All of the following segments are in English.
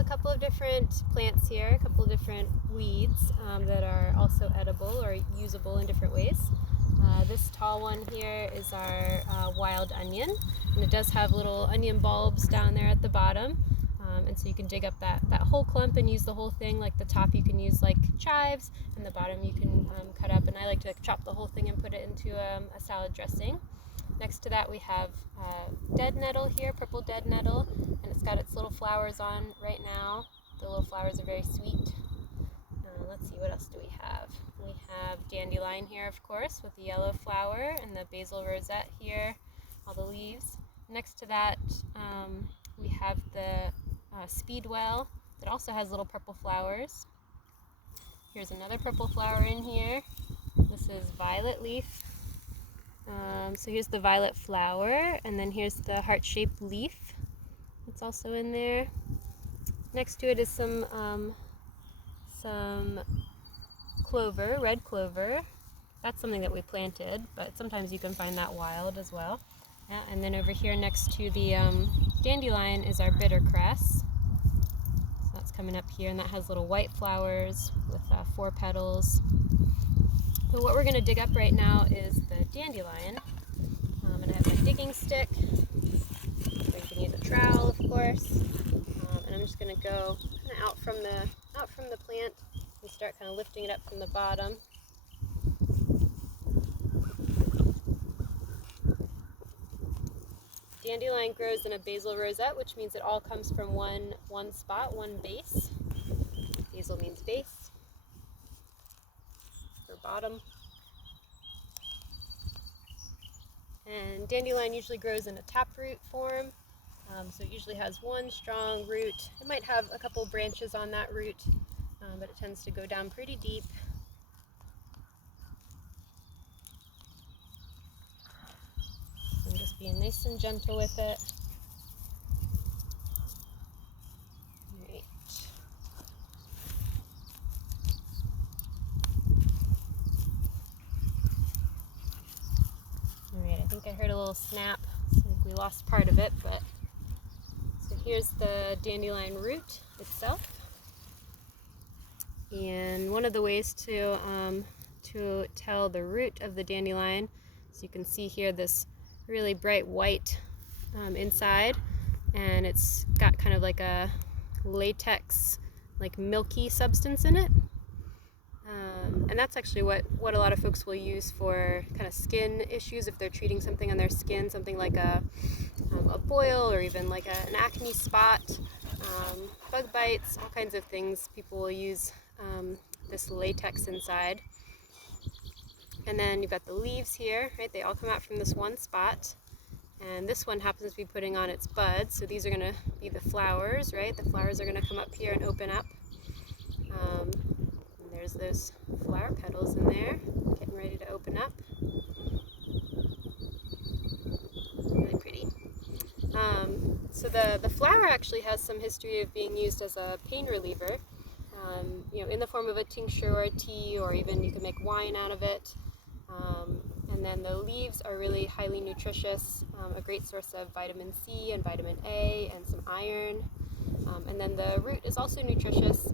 a couple of different plants here, a couple of different weeds that are also edible or usable in different ways. This tall one here is our wild onion, and it does have little onion bulbs down there at the bottom. And so you can dig up that whole clump and use the whole thing. Like the top you can use like chives, and the bottom you can cut up, and I like to chop the whole thing and put it into a salad dressing. Next to that we have dead nettle here, purple dead nettle, and it's got its little flowers on right now. The little flowers are very sweet. Let's see, what else do we have? We have dandelion here, of course, with the yellow flower, and the basil rosette here, all the leaves. Next to that we have the speedwell that also has little purple flowers. Here's another purple flower in here. This is violet leaf. So here's the violet flower, and then here's the heart-shaped leaf. It's also in there. Next to it is some clover, red clover. That's something that we planted, but sometimes you can find that wild as well. Yeah, and then over here next to the dandelion is our bitter cress. So that's coming up here, and that has little white flowers with 4 petals. So what we're going to dig up right now is the dandelion. And I have my digging stick. So you can use a trowel, of course. And I'm just going to go kind of out from the plant and start kind of lifting it up from the bottom. Dandelion grows in a basal rosette, which means it all comes from one spot, one base. Basal means base, or bottom. And dandelion usually grows in a taproot form, so it usually has one strong root. It might have a couple branches on that root, but it tends to go down pretty deep. I'm just being nice and gentle with it. Alright. Alright, I think I heard a little snap. I think we lost part of it, but so here's the dandelion root itself. And one of the ways to tell the root of the dandelion, so you can see here this really bright white inside, and it's got kind of like a latex, like milky substance in it. And that's actually what a lot of folks will use for kind of skin issues if they're treating something on their skin, something like a boil, or even like an acne spot, bug bites, all kinds of things. People will use this latex inside. And then you've got the leaves here, right? They all come out from this one spot. And this one happens to be putting on its buds, so these are going to be the flowers, right? The flowers are going to come up here and open up. And there's those flower petals in there, getting ready to open up. Really pretty. So the flower actually has some history of being used as a pain reliever, in the form of a tincture or a tea, or even you can make wine out of it. And then the leaves are really highly nutritious, a great source of vitamin C and vitamin A and some iron. And then the root is also nutritious.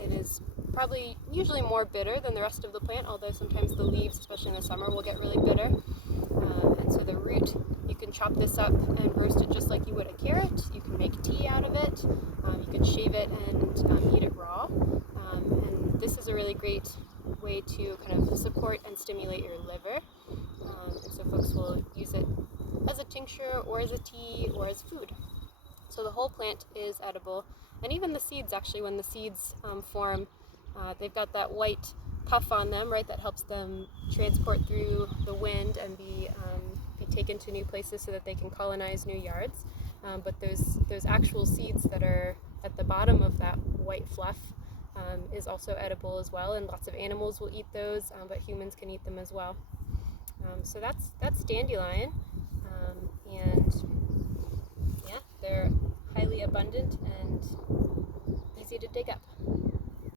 It is probably usually more bitter than the rest of the plant, although sometimes the leaves, especially in the summer, will get really bitter. And so the root, you can chop this up and roast it just like you would a carrot. You can make tea out of it. You can shave it and eat it raw. And this is a really great way to kind of support and stimulate your liver. And so folks will use it as a tincture or as a tea or as food. So the whole plant is edible. And even the seeds, actually, when the seeds form, they've got that white puff on them, right, that helps them transport through the wind and be taken to new places so that they can colonize new yards. But those actual seeds that are at the bottom of that white fluff is also edible as well, and lots of animals will eat those, but humans can eat them as well. So that's dandelion, and yeah, they're highly abundant and easy to dig up.